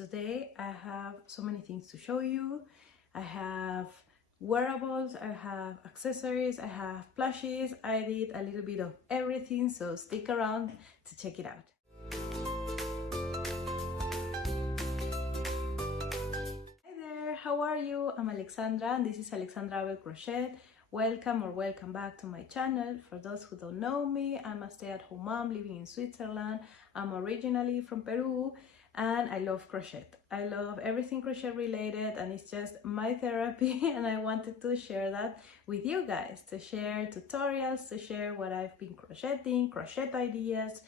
Today I have so many things to show you. I have wearables, I have accessories, I have plushies. I did a little bit of everything, so stick around to check it out. Hi there, how are you? I'm Alexandra and this is Alexandra with Crochet. Welcome back to my channel. For those who don't know me, I'm a stay-at-home mom living in Switzerland. I'm originally from Peru and I love crochet. I love everything crochet related and it's just my therapy, and I wanted to share that with you guys, to share tutorials, to share what I've been crocheting, crochet ideas,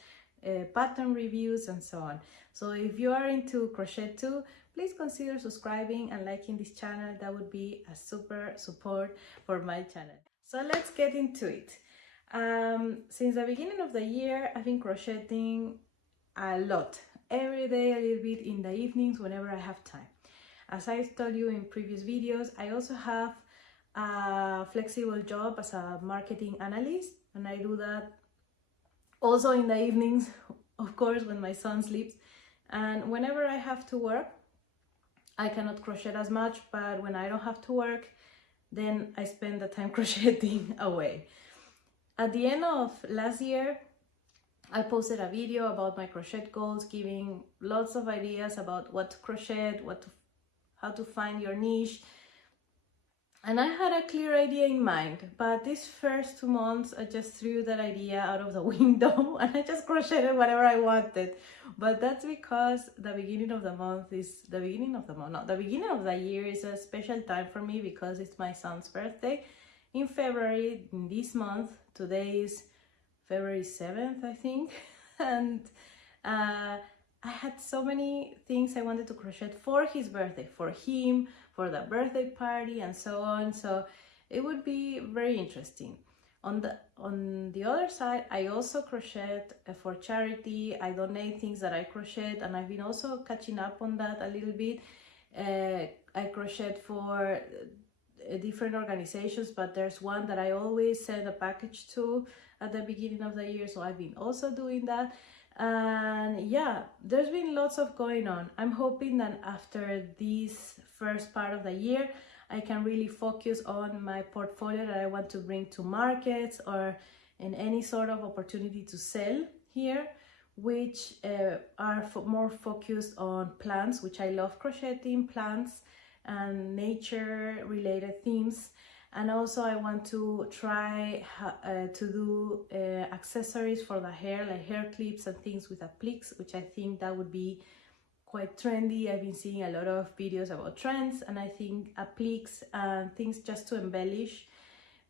pattern reviews and so on. So if you are into crochet too, please consider subscribing and liking this channel. That would be a super support for my channel. So let's get into it. Since the beginning of the year, I've been crocheting a lot. Every day, a little bit in the evenings whenever I have time. As I told you in previous videos, I also have a flexible job as a marketing analyst, and I do that also in the evenings, of course, when my son sleeps. And whenever I have to work, I cannot crochet as much, but when I don't have to work, then I spend the time crocheting away. At the end of last year, I posted a video about my crochet goals, giving lots of ideas about what to crochet, how to find your niche. And I had a clear idea in mind, but these first 2 months, I just threw that idea out of the window and I just crocheted whatever I wanted. But that's because the beginning of the year is a special time for me because it's my son's birthday in February, in this month. Today is February 7th, I think. And I had so many things I wanted to crochet for his birthday, for him, for the birthday party and so on. So it would be very interesting. On the other side, I also crochet for charity. I donate things that I crochet, and I've been also catching up on that a little bit. I crochet for different organizations, but there's one that I always send a package to at the beginning of the year, so I've been also doing that. And yeah, there's been lots of going on. I'm hoping that after this first part of the year, I can really focus on my portfolio that I want to bring to markets or in any sort of opportunity to sell here, which are more focused on plants, which I love crocheting, plants and nature related themes. And also I want to try to do accessories for the hair, like hair clips and things with appliques, which I think that would be quite trendy. I've been seeing a lot of videos about trends, and I think appliques and things just to embellish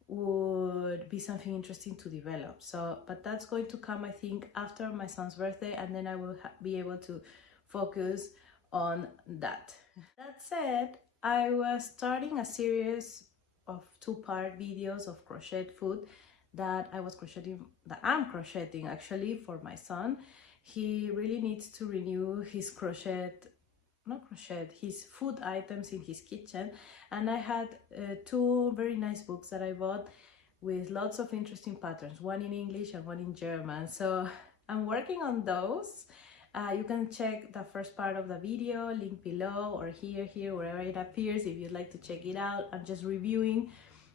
would be something interesting to develop. So, but that's going to come, I think, after my son's birthday, and then I will be able to focus on that. That said, I was starting a series of 2-part videos of crochet food that I'm crocheting actually for my son. He really needs to renew his his food items in his kitchen, and I had 2 very nice books that I bought with lots of interesting patterns, one in English and one in German. So I'm working on those. You can check the first part of the video, link below or here, wherever it appears, if you'd like to check it out. I'm just reviewing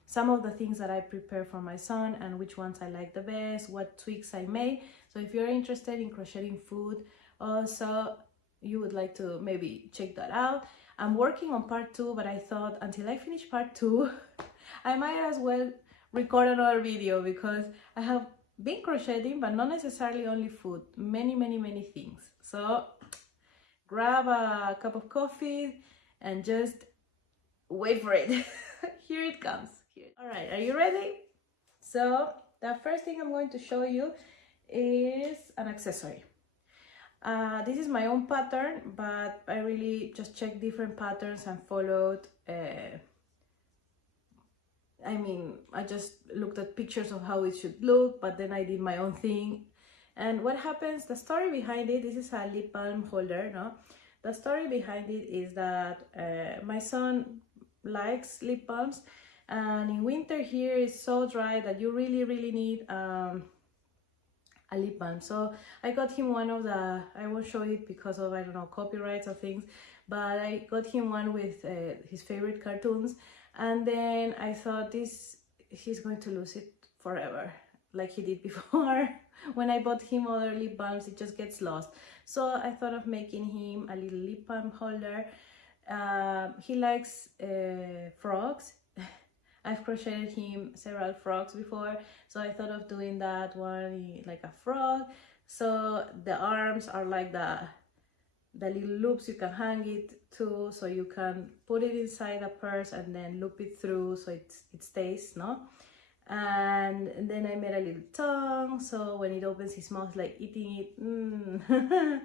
some of the things that I prepare for my son and which ones I like the best, what tweaks I made. So if you're interested in crocheting food, also you would like to maybe check that out. I'm working on part 2, but I thought until I finish part 2, I might as well record another video because I have been crocheting, but not necessarily only food, many things. So grab a cup of coffee and just wait for it. Here it comes. All right, are you ready? So the first thing I'm going to show you is an accessory. This is my own pattern, but I really just checked different patterns and followed I just looked at pictures of how it should look, but then I did my own thing. And what happens, the story behind it, this is a lip balm holder, no? The story behind it is that my son likes lip balms, and in winter here is so dry that you really need a lip balm. So I got him one of the, I won't show it because of, I don't know, copyrights or things, but I got him one with his favorite cartoons, and then I thought he's going to lose it forever like he did before. When I bought him other lip balms, it just gets lost. So I thought of making him a little lip balm holder. He likes frogs. I've crocheted him several frogs before, so I thought of doing that one like a frog. So the arms are like the little loops you can hang it to, so you can put it inside a purse and then loop it through so it stays, no? And then I made a little tongue, so when it opens his mouth like eating it.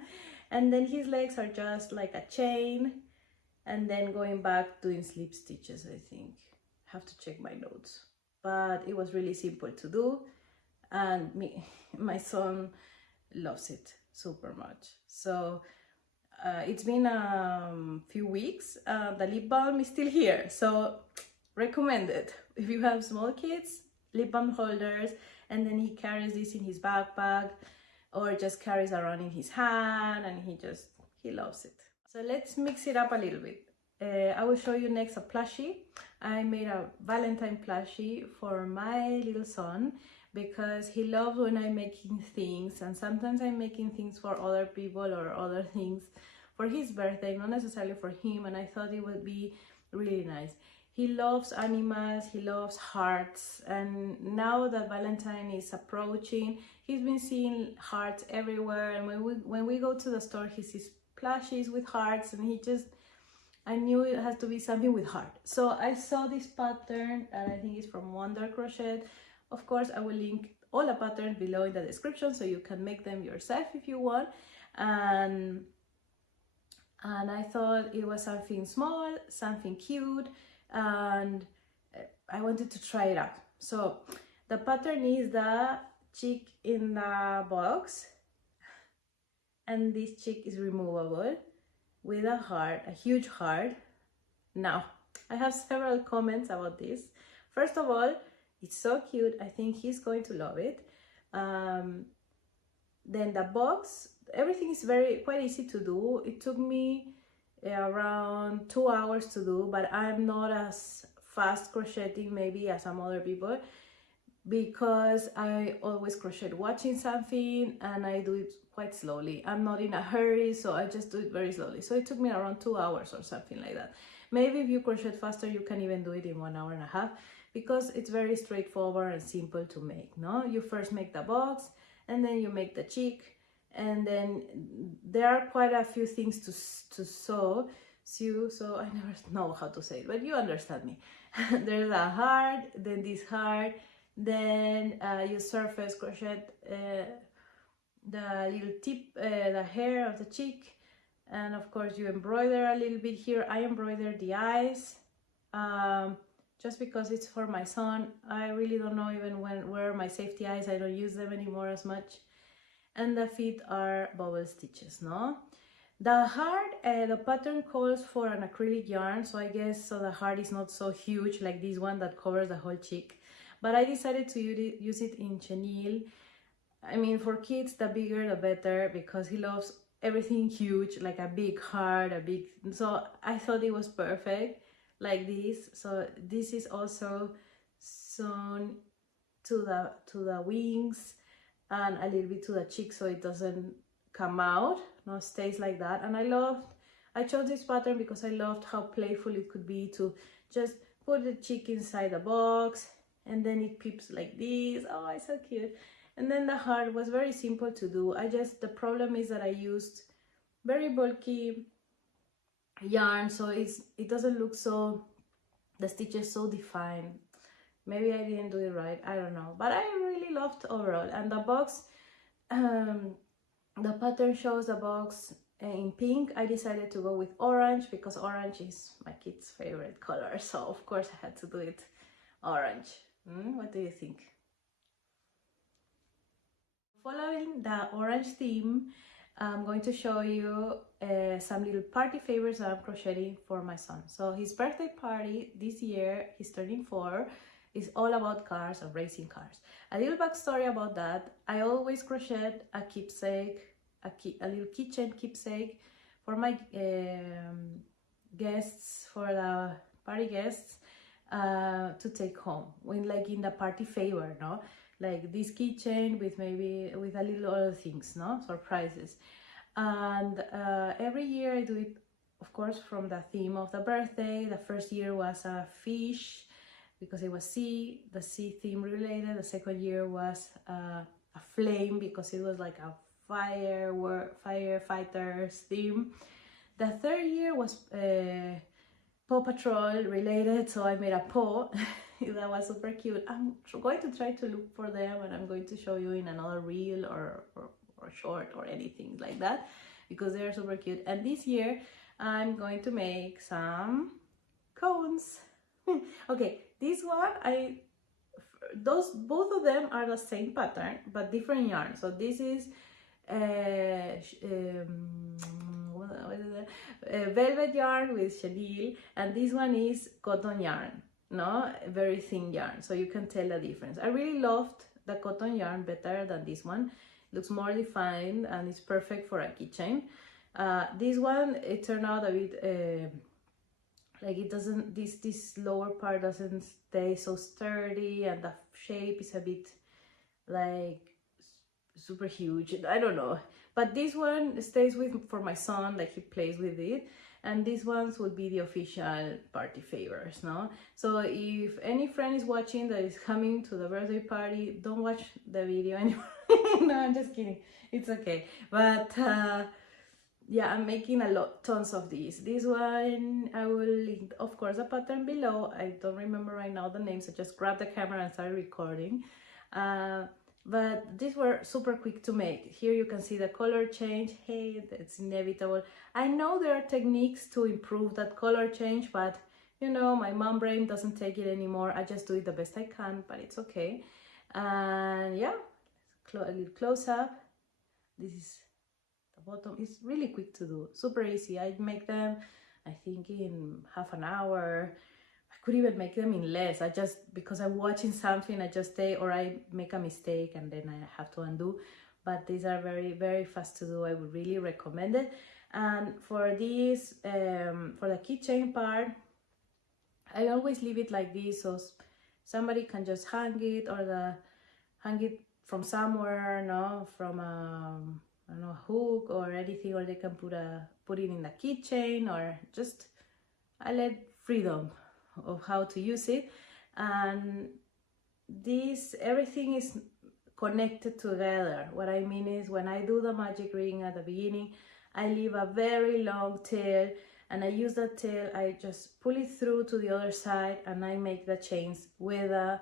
And then his legs are just like a chain, and then going back doing slip stitches, I think. Have to check my notes, but it was really simple to do, and my son loves it super much. So it's been a few weeks. The lip balm is still here, so recommended if you have small kids. Lip balm holders, and then he carries this in his backpack or just carries around in his hand, and he loves it. So let's mix it up a little bit. I will show you next a plushie. I made a Valentine plushie for my little son because he loves when I'm making things, and sometimes I'm making things for other people or other things for his birthday, not necessarily for him, and I thought it would be really nice. He loves animals, he loves hearts, and now that Valentine is approaching, he's been seeing hearts everywhere, and when we go to the store, he sees plushies with hearts, and I knew it has to be something with heart. So I saw this pattern, and I think it's from Wonder Crochet. Of course, I will link all the patterns below in the description so you can make them yourself if you want. And I thought it was something small, something cute, and I wanted to try it out. So the pattern is the chick in the box, and this chick is removable with a heart, a huge heart. Now, I have several comments about this. First of all, it's so cute. I think he's going to love it. Then the box, everything is quite easy to do. It took me around 2 hours to do, but I'm not as fast crocheting maybe as some other people, because I always crochet watching something, and I do it quite slowly. I'm not in a hurry, so I just do it very slowly. So it took me around 2 hours or something like that. Maybe if you crochet faster, you can even do it in 1 hour and a half, because it's very straightforward and simple to make, no? You first make the box, and then you make the cheek, and then there are quite a few things to sew, so I never know how to say it, but you understand me. There's a heart, then this heart, then you surface crochet the little tip, the hair of the cheek, and of course you embroider a little bit here. I embroidered the eyes just because it's for my son. I really don't know even where my safety eyes, I don't use them anymore as much. And the feet are bubble stitches, no? The heart, the pattern calls for an acrylic yarn, so I guess so the heart is not so huge like this one that covers the whole cheek. But I decided to use it in chenille. I mean, for kids, the bigger the better, because he loves everything huge, like a big heart, so I thought it was perfect like this. So this is also sewn to the wings and a little bit to the cheek, so it doesn't come out, no, stays like that. And I chose this pattern because I loved how playful it could be to just put the cheek inside the box, and then it peeps like this. Oh, it's so cute. And then the heart was very simple to do. The problem is that I used very bulky yarn, so it doesn't look so, the stitches so defined. Maybe I didn't do it right, I don't know, but I really loved overall. And the box, the pattern shows the box in pink. I decided to go with orange because orange is my kid's favorite color, so of course I had to do it orange. What do you think? Following the orange theme, I'm going to show you some little party favors that I'm crocheting for my son. So his birthday party this year, he's turning 4. It's all about cars and racing cars. A little backstory about that: I always crochet a keepsake, a little kitchen keepsake for my guests, for the party guests, to take home when, like, in the party favor, no, like this keychain with maybe with a little other things, no, surprises. And every year I do it, of course, from the theme of the birthday. The first year was a fish because it was the sea theme related. The second year was a flame because it was like a firefighters theme. The third year was Paw Patrol related, so I made a paw. That was super cute. I'm going to try to look for them, and I'm going to show you in another reel or short or anything like that, because they're super cute. And this year I'm going to make some cones. Okay, this one, both of them are the same pattern but different yarn. So this is velvet yarn with chenille, and this one is cotton yarn, no, very thin yarn, so you can tell the difference. I really loved the cotton yarn better than this one. It looks more defined and it's perfect for a keychain. This one, it turned out a bit like it doesn't, this lower part doesn't stay so sturdy, and the shape is a bit like super huge, I don't know. But this one stays with for my son, like he plays with it, and these ones will be the official party favors, no? So if any friend is watching that is coming to the birthday party, don't watch the video anymore. No, I'm just kidding, it's okay. But yeah, I'm making tons of these. This one I will link, of course, a pattern below. I don't remember right now the names. I just grabbed the camera and started recording. But these were super quick to make. Here you can see the color change. Hey, it's inevitable. I know there are techniques to improve that color change, but you know, my mom brain doesn't take it anymore. I just do it the best I can, but it's okay. And yeah, a little close up. This is the bottom. It's really quick to do, super easy. I make them, I think, in half an hour. I could even make them in less. I just, because I'm watching something, I just stay, or I make a mistake and then I have to undo. But these are very, very fast to do. I would really recommend it. And for this, for the keychain part, I always leave it like this, so somebody can just hang it, or hang it from somewhere, no, from a, I don't know, a hook or anything, or they can put it in the keychain, or just, I let freedom of how to use it. And this, everything is connected together. What I mean is, when I do the magic ring at the beginning, I leave a very long tail, and I use that tail, I just pull it through to the other side, and I make the chains with the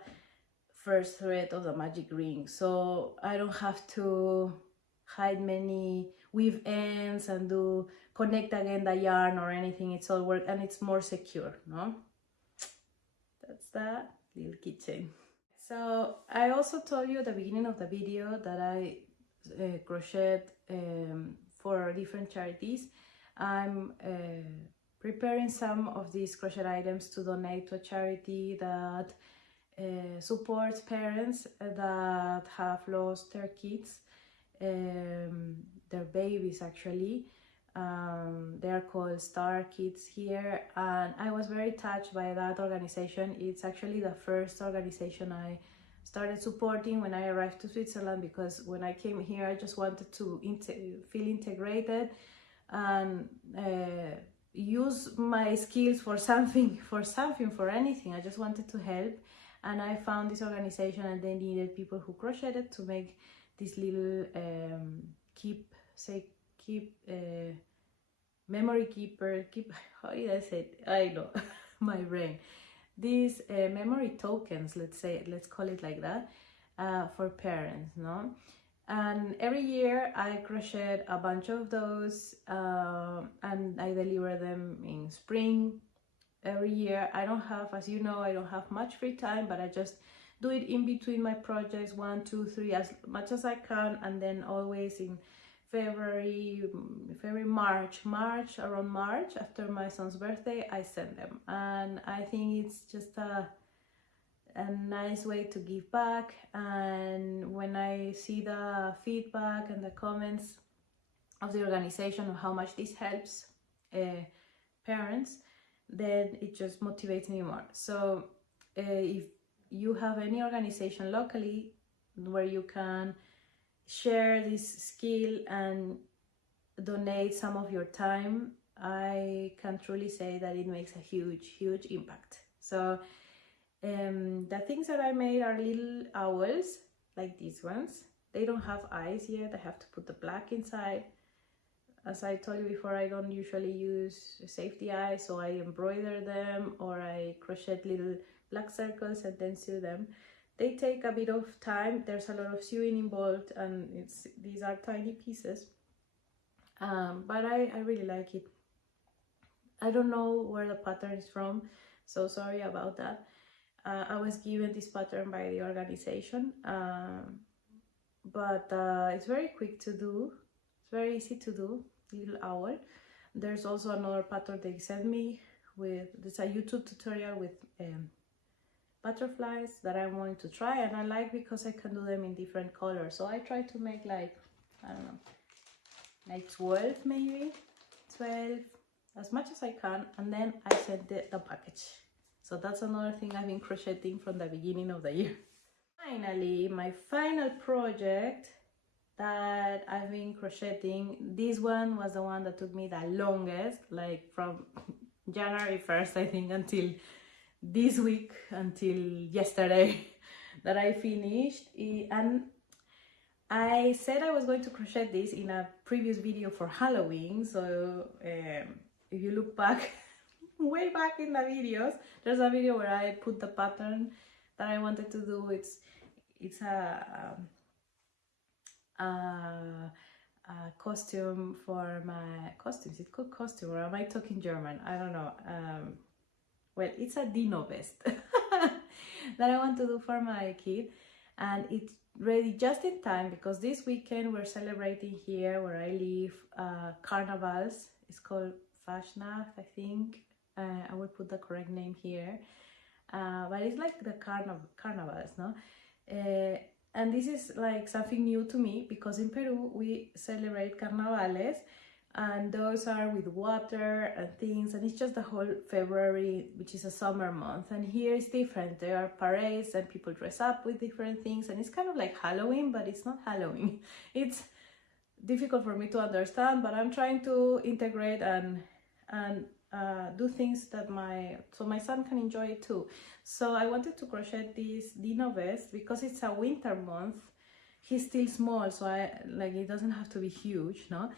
first thread of the magic ring, so I don't have to hide many weave ends and connect again the yarn or anything. It's all work, and it's more secure, no? That's the little keychain. So I also told you at the beginning of the video that I crocheted for different charities. I'm preparing some of these crochet items to donate to a charity that supports parents that have lost their kids, their babies actually. They are called Star Kids here, and I was very touched by that organization. It's actually the first organization I started supporting when I arrived to Switzerland, because when I came here I just wanted to feel integrated and use my skills for something, for anything. I just wanted to help, and I found this organization, and they needed people who crocheted to make this little memory keeper, how did I say it? I know, my brain. These memory tokens, let's call it like that, for parents, no? And every year I crochet a bunch of those, and I deliver them in spring. Every year I don't have, as you know, I don't have much free time, but I just do it in between my projects, 1, 2, 3, as much as I can, and then always in February, March, around March, after my son's birthday, I send them. And I think it's just a nice way to give back. And when I see the feedback and the comments of the organization of how much this helps parents, then it just motivates me more. So if you have any organization locally where you can share this skill and donate some of your time, I can truly say that it makes a huge impact. So the things that I made are little owls, like these ones. They don't have eyes yet. I have to put the black inside. As I told you before, I don't usually use safety eyes, so I embroider them or I crochet little black circles and then sew them. They take a bit of time. There's a lot of sewing involved, and these are tiny pieces. But I really like it. I don't know where the pattern is from, so sorry about that. I was given this pattern by the organization, but it's very quick to do. It's very easy to do, little owl. There's also another pattern they sent me with, there's a YouTube tutorial with butterflies that I'm going to try, and I like because I can do them in different colors. So I try to make like, I don't know, like 12 maybe, 12, as much as I can, and then I send the package. So that's another thing I've been crocheting from the beginning of the year. Finally, my final project that I've been crocheting, this one was the one that took me the longest, like from January 1st, I think, until this week, until yesterday that I finished. And I said I was going to crochet this in a previous video for Halloween, so if you look back, way back in the videos, there's a video where I put the pattern that I wanted to do. It's a costume for my costumes. It's called costume, or am I talking German? I don't know. Well, it's a Dino Vest that I want to do for my kid, and it's ready just in time because this weekend we're celebrating here where I live carnivals. It's called Fashnacht, I think. I will put the correct name here, but it's like the carnivals, no? And this is like something new to me because in Peru we celebrate carnavales, and those are with water and things, and it's just the whole February, which is a summer month. And here it's different. There are parades and people dress up with different things, and it's kind of like Halloween, but it's not Halloween. It's difficult for me to understand, but I'm trying to integrate and do things that my son can enjoy it too. So I wanted to crochet this Dino Vest because it's a winter month. He's still small, so it doesn't have to be huge, no?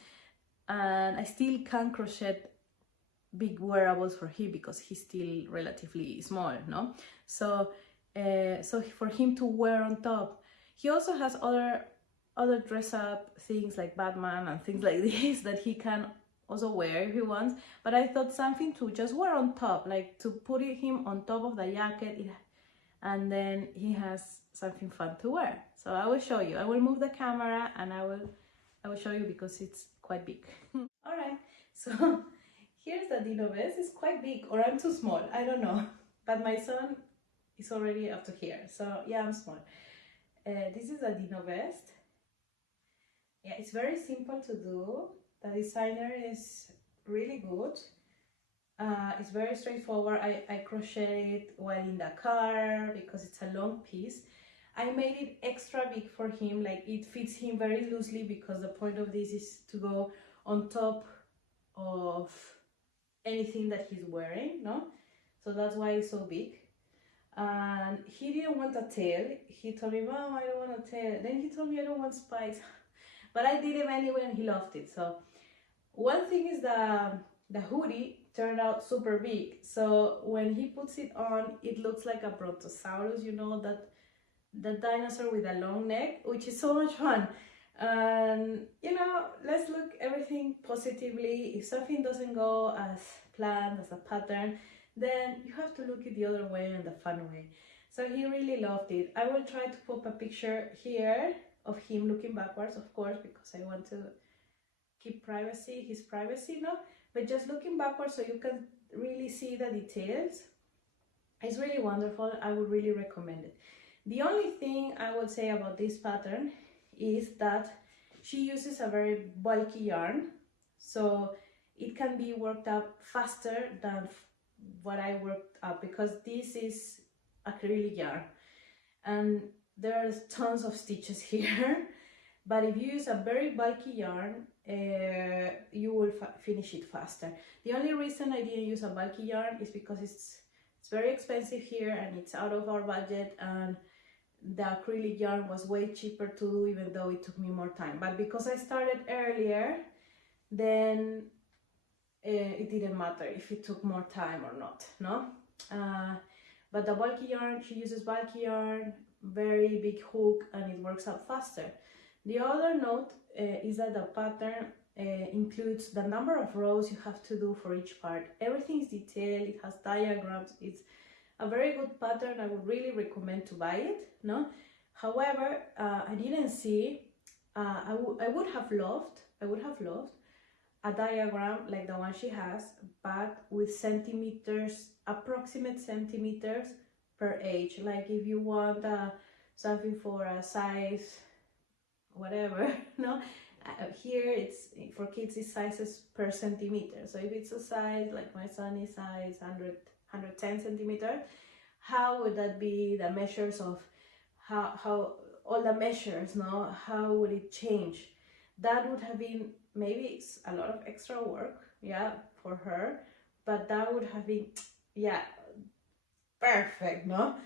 And I still can crochet big wearables for him because he's still relatively small, no? So for him to wear on top. He also has other dress up things like Batman and things like this that he can also wear if he wants, but I thought something to just wear on top, like to put him on top of the jacket, and then he has something fun to wear. So I will show you. I will move the camera and I will show you because it's quite big. All right, so here's the Dino Vest. It's quite big, or I'm too small, I don't know, but my son is already up to here, so yeah, I'm small. This is a Dino Vest. Yeah, it's very simple to do. The designer is really good. It's very straightforward. I crocheted it while in the car because it's a long piece. I made it extra big for him, like it fits him very loosely because the point of this is to go on top of anything that he's wearing, no? So that's why it's so big. And he didn't want a tail. He told me, Mom, I don't want a tail. Then he told me I don't want spikes. But I did it anyway and he loved it. So one thing is the hoodie turned out super big. So when he puts it on, it looks like a brontosaurus, you know, that the dinosaur with a long neck, which is so much fun. And you know, let's look everything positively. If something doesn't go as planned, as a pattern, then you have to look it the other way and the fun way. So he really loved it. I will try to pop a picture here of him looking backwards, of course, because I want to keep his privacy, no? But just looking backwards so you can really see the details. It's really wonderful. I would really recommend it. The only thing I would say about this pattern is that she uses a very bulky yarn, so it can be worked up faster than what I worked up, because this is acrylic yarn and there's tons of stitches here. But if you use a very bulky yarn, you will finish it faster. The only reason I didn't use a bulky yarn is because it's very expensive here and it's out of our budget, and the acrylic yarn was way cheaper to do, even though it took me more time. But because I started earlier, then it didn't matter if it took more time or not, no? But the bulky yarn, she uses bulky yarn, very big hook, and it works out faster. The other note is that the pattern includes the number of rows you have to do for each part. Everything is detailed, it has diagrams, it's a very good pattern. I would really recommend to buy it, no? However, I didn't see, I would have loved a diagram like the one she has, but with centimeters, approximate centimeters per age. Like if you want something for a size, whatever, no? Here it's for kids, it's sizes per centimeter. So if it's a size like my son is size 110 centimeters, how would that be the measures of how all the measures, no? How would it change? That would have been, maybe it's a lot of extra work, yeah, for her, but that would have been, yeah, perfect, no?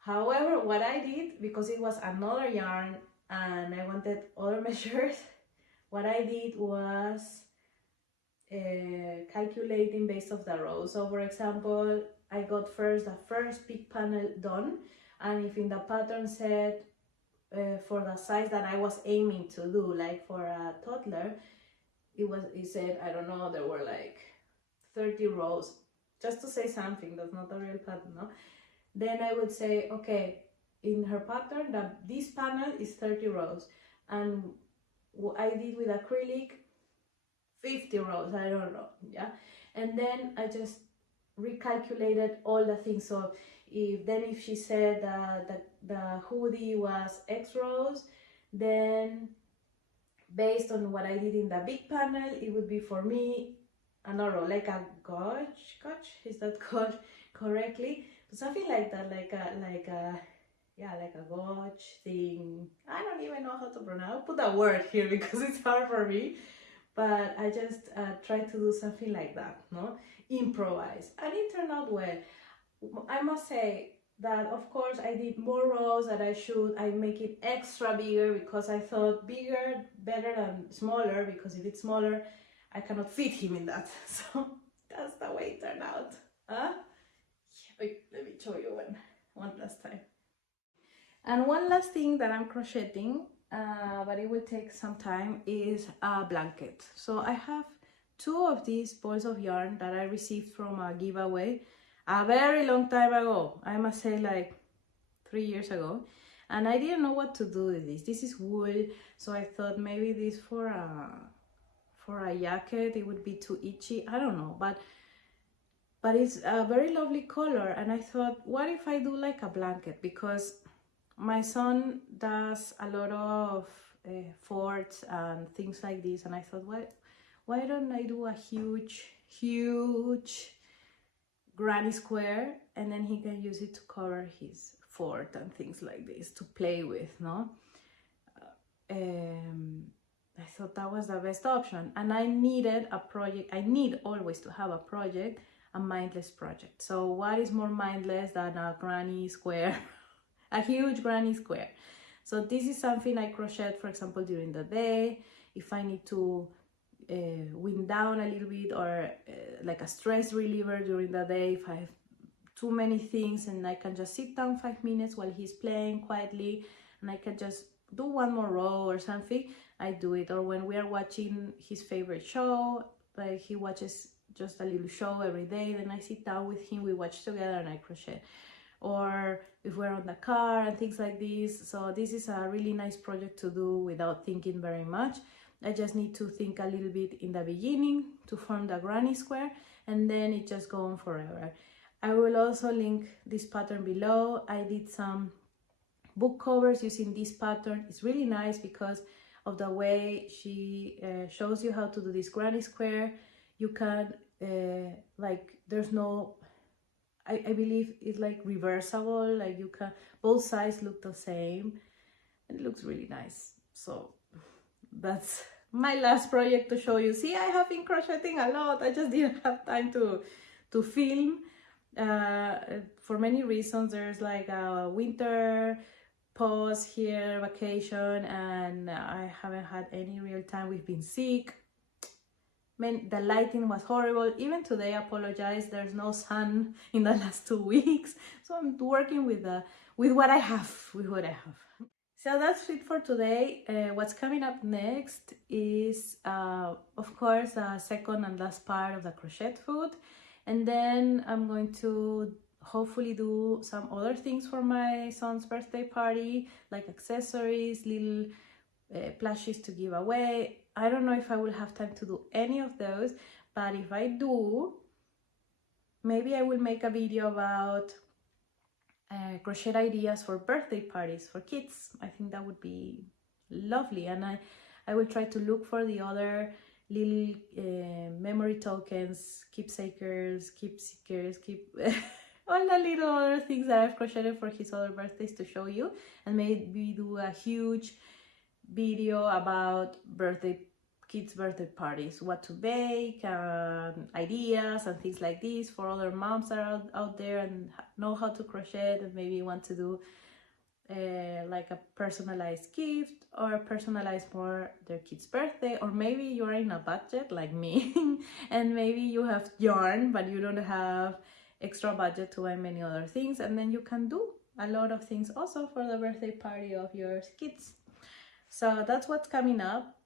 However, what I did, because it was another yarn and I wanted other measures, what I did was calculating based off the rows. So for example, I got the first big panel done, and if in the pattern said for the size that I was aiming to do, like for a toddler, it said, I don't know, there were like 30 rows, just to say something, that's not a real pattern, no? Then I would say, okay, in her pattern, this panel is 30 rows, and what I did with acrylic, 50 rows, I don't know, yeah? And then I just recalculated all the things. So if she said that the hoodie was X rows, then based on what I did in the big panel, it would be for me another row, like a gauge, is that called correctly? Something like that, like a gauge thing. I don't even know how to pronounce. I'll put a word here because it's hard for me, but I just tried to do something like that, no? Improvise, and it turned out well. I must say that of course I did more rows that I make it extra bigger, because I thought bigger better than smaller, because if it's smaller I cannot fit him in that. So that's the way it turned out. Yeah, wait, let me show you one last time. And one last thing that I'm crocheting, but it will take some time, is a blanket. So I have 2 of these balls of yarn that I received from a giveaway a very long time ago. I must say like 3 years ago. And I didn't know what to do with this. This is wool, so I thought maybe this for a jacket, it would be too itchy. I don't know, but it's a very lovely color. And I thought, what if I do like a blanket? Because my son does a lot of forts and things like this, and I thought, why don't I do a huge granny square, and then he can use it to cover his fort and things like this to play with, no? I thought that was the best option, and I needed a project. I need always to have a project, a mindless project. So what is more mindless than a granny square? A huge granny square. So this is something I crochet, for example, during the day, if I need to wind down a little bit, or like a stress reliever during the day, if I have too many things and I can just sit down 5 minutes while he's playing quietly and I can just do one more row or something, I do it. Or when we are watching his favorite show, like he watches just a little show every day, then I sit down with him, we watch together and I crochet. Or if we're on the car and things like this. So this is a really nice project to do without thinking very much. I just need to think a little bit in the beginning to form the granny square, and then it just goes on forever. I will also link this pattern below. I did some book covers using this pattern. It's really nice because of the way she shows you how to do this granny square. You can like, there's no, I believe it's like reversible, like you can, both sides look the same and it looks really nice. So that's my last project to show you. See, I have been crocheting a lot. I just didn't have time to film for many reasons. There's like a winter pause here, vacation, and I haven't had any real time. We've been sick. Man, the lighting was horrible. Even today, I apologize, there's no sun in the last 2 weeks, so I'm working with what I have, So that's it for today. What's coming up next is of course the second and last part of the crochet food, and then I'm going to hopefully do some other things for my son's birthday party, like accessories, little plushies to give away. I don't know if I will have time to do any of those, but if I do, maybe I will make a video about crochet ideas for birthday parties for kids. I think that would be lovely, and I will try to look for the other little memory tokens, keepsakers, all the little other things that I've crocheted for his other birthdays to show you, and maybe do a huge video about kids' birthday parties, what to bake, ideas and things like this for other moms that are out there and know how to crochet and maybe want to do like a personalized gift or personalize for their kid's birthday. Or maybe you're in a budget like me and maybe you have yarn but you don't have extra budget to buy many other things, and then you can do a lot of things also for the birthday party of your kids. So that's what's coming up.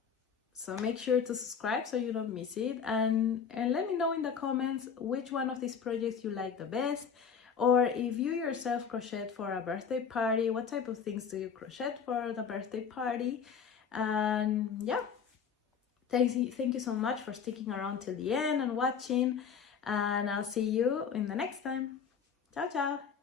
So make sure to subscribe so you don't miss it, and let me know in the comments which one of these projects you like the best, or if you yourself crochet for a birthday party, what type of things do you crochet for the birthday party. And yeah, thank you so much for sticking around till the end and watching, and I'll see you in the next time. Ciao, ciao.